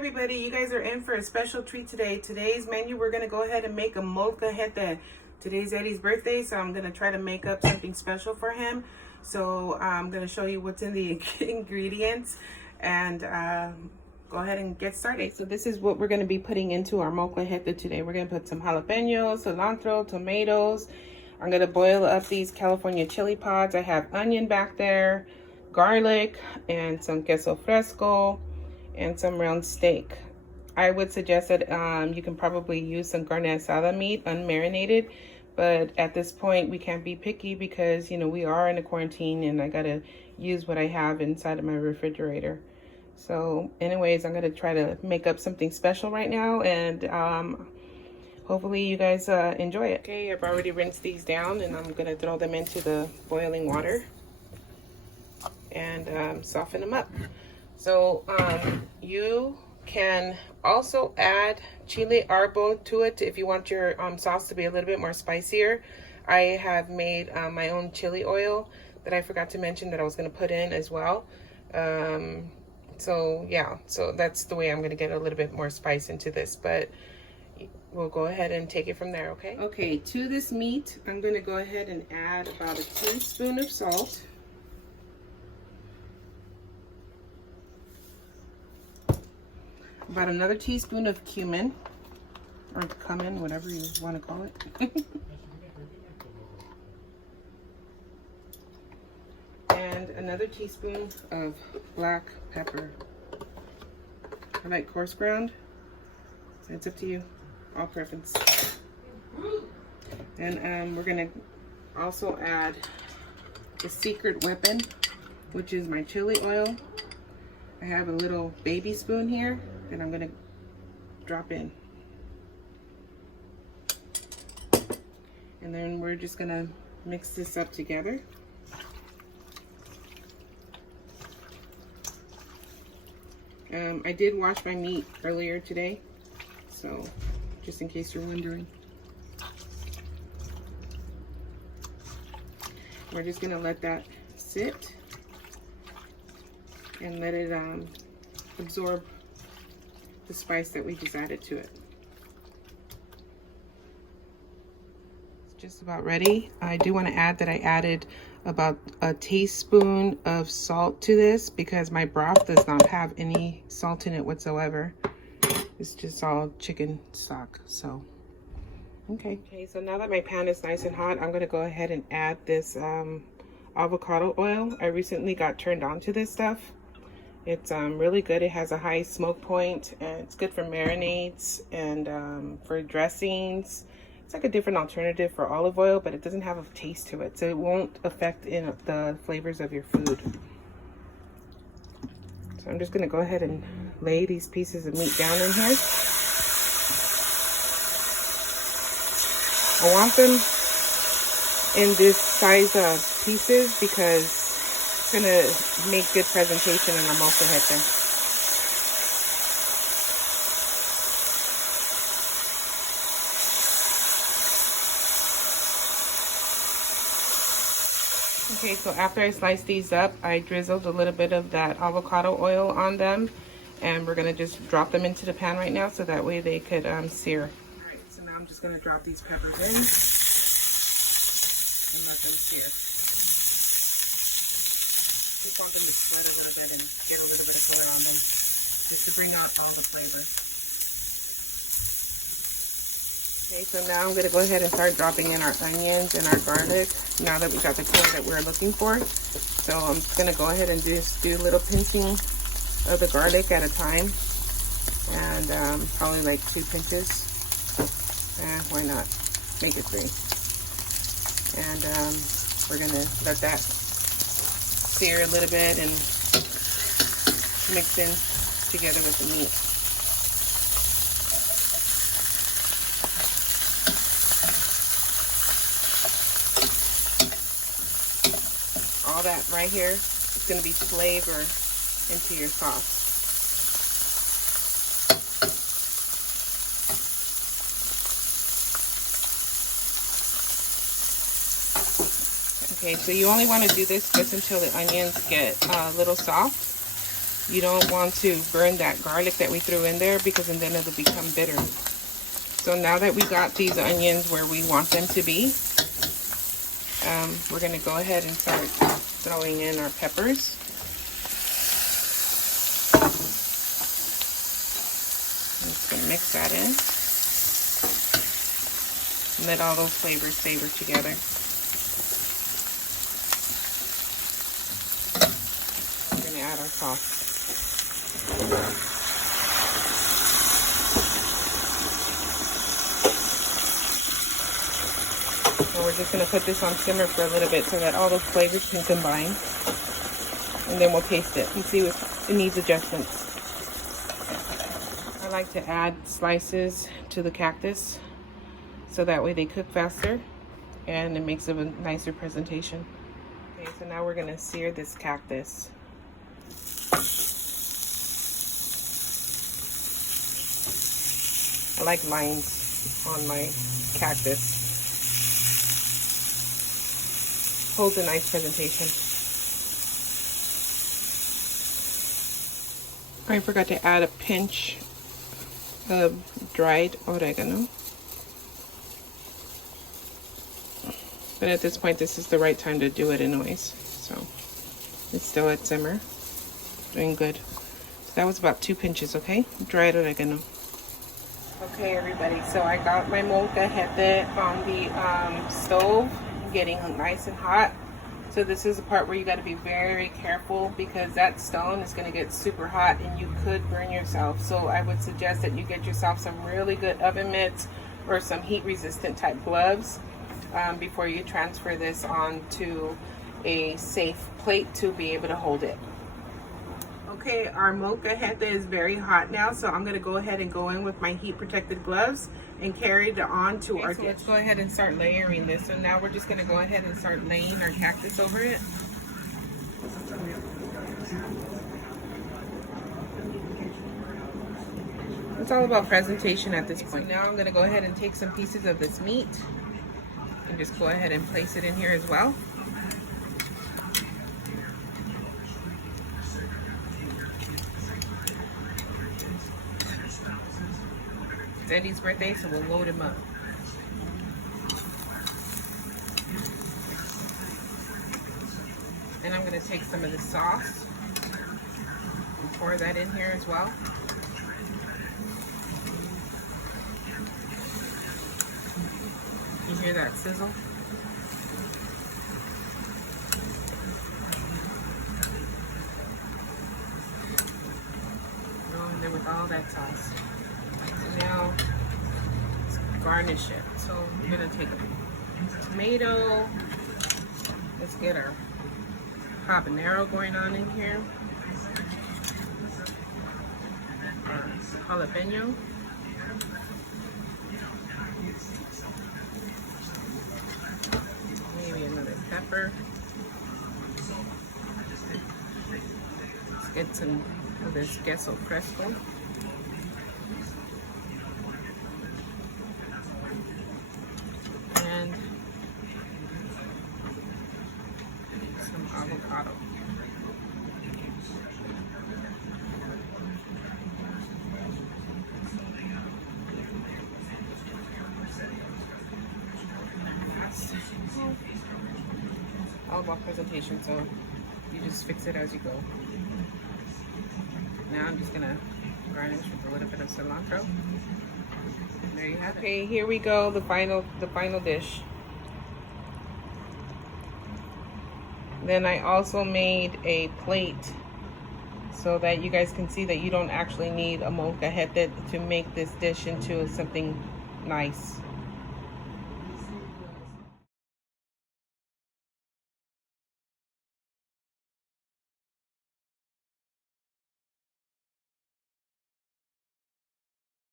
everybody, you guys are in for a special treat today. Today's menu, we're going to go ahead and make a molcajete. Today's Eddie's birthday, so I'm going to try to make up something special for him. So I'm going to show you what's in the ingredients and go ahead and get started. So this is what we're going to be putting into our molcajete today. We're going to put some jalapenos, cilantro, tomatoes. I'm going to boil up these California chili pods. I have onion back there, garlic, and some queso fresco, and some round steak. I would suggest that you can probably use some carne asada meat, unmarinated, but at this point we can't be picky because, you know, we are in a quarantine and I gotta use what I have inside of my refrigerator. So anyways, I'm gonna try to make up something special right now, and hopefully you guys enjoy it. Okay, I've already rinsed these down and I'm gonna throw them into the boiling water and soften them up. So you can also add chile arbol to it if you want your sauce to be a little bit more spicier. I have made my own chili oil that I forgot to mention that I was going to put in as well. So yeah, so that's the way I'm going to get a little bit more spice into this, but we'll go ahead and take it from there, okay? Okay, to this meat, I'm going to go ahead and add about a teaspoon of salt. About another teaspoon of cumin, or cumin, whatever you want to call it. And another teaspoon of black pepper. I like coarse ground. It's up to you, all preference. And we're gonna also add the secret weapon, which is my chili oil. I have a little baby spoon here that I'm gonna drop in. And then we're just gonna mix this up together. I did wash my meat earlier today, so just in case you're wondering. We're just gonna let that sit and let it absorb the spice that we just added to it. It's just about ready. I do want to add that I added about a teaspoon of salt to this because my broth does not have any salt in it whatsoever. It's just all chicken stock. So okay, so now that my pan is nice and hot, I'm going to go ahead and add this avocado oil. I recently got turned on to this stuff. It's really good. It has a high smoke point, and it's good for marinades and for dressings. It's like a different alternative for olive oil, but it doesn't have a taste to it, so it won't affect the flavors of your food. So I'm just going to go ahead and lay these pieces of meat down in here. I want them in this size of pieces because it's gonna make good presentation in a molcajete. Okay, so after I sliced these up, I drizzled a little bit of that avocado oil on them, and we're gonna just drop them into the pan right now so that way they could sear. All right, so now I'm just gonna drop these peppers in and let them sear. Just want them to split a little bit and get a little bit of color on them, just to bring out all the flavor. Okay, so now I'm going to go ahead and start dropping in our onions and our garlic now that we got the color that we're looking for. So I'm just going to go ahead and just do a little pinching of the garlic at a time, and probably like 2 pinches. Why not? Make it 3. And we're going to let that sear a little bit and mix in together with the meat. All that right here is going to be flavor into your sauce. Okay, so you only want to do this just until the onions get a little soft. You don't want to burn that garlic that we threw in there, because then it'll become bitter. So now that we got these onions where we want them to be, we're going to go ahead and start throwing in our peppers. I'm just going to mix that in. Let all those flavors savor together. We're going to add our sauce. And we're just going to put this on simmer for a little bit so that all those flavors can combine. And then we'll taste it and see if it needs adjustments. I like to add slices to the cactus so that way they cook faster and it makes a nicer presentation. Okay, so now we're going to sear this cactus. I like lines on my cactus. Holds a nice presentation. I forgot to add a pinch of dried oregano. But at this point, this is the right time to do it anyways. So it's still at simmer. Doing good. So that was about 2 pinches, okay? Dried oregano. Okay, everybody, so I got my molcajete on the stove, getting nice and hot. So this is the part where you got to be very careful, because that stone is going to get super hot and you could burn yourself. So I would suggest that you get yourself some really good oven mitts or some heat resistant type gloves before you transfer this onto a safe plate to be able to hold it. Okay, our molcajete is very hot now, so I'm going to go ahead and go in with my heat protected gloves and carry it on to our dish. Let's go ahead and start layering this. So now we're just going to go ahead and start laying our cactus over it. It's all about presentation at this point. So now I'm going to go ahead and take some pieces of this meat and just go ahead and place it in here as well. It's Eddie's birthday, so we'll load him up. And I'm going to take some of the sauce and pour that in here as well. You hear that sizzle? And then with all that sauce. And now let's garnish it. So I'm going to take a tomato. Let's get our habanero going on in here. Jalapeno. Maybe another pepper. Let's get some of this queso fresco. And some avocado. All about presentation, so you just fix it as you go. Now I'm just gonna garnish with a little bit of cilantro. There you have it. Okay, here we go, the final dish. Then I also made a plate so that you guys can see that you don't actually need a molcajete to make this dish into something nice.